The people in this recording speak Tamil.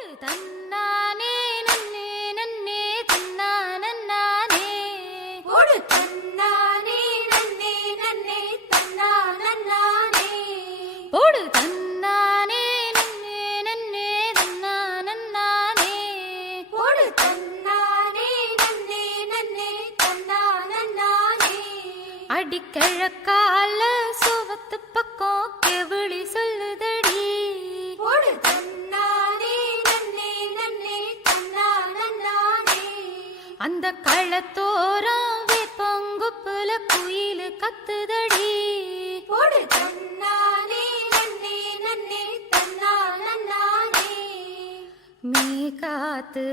போடு தன்னானே நன்னே நன்னே தன்னானே போடு தன்னானே நன்னே நன்னே தன்னானே போடு தன்னானே நன்னே நன்னே தன்னானே போடு தன்னானே நன்னே நன்னே தன்னானே அடிக்கிழக்கால சுவத்து பக்கம் கெவிழி சொல்லுதடி போடு தன்னானே நன்னே நன்னே தன்னானே அந்த கள்ளத்தோரம் வேப்பங்குப்புல குயிலு கத்துதடி போடு தன்னானே நன்னே நன்னே தன்னானே மே காத்து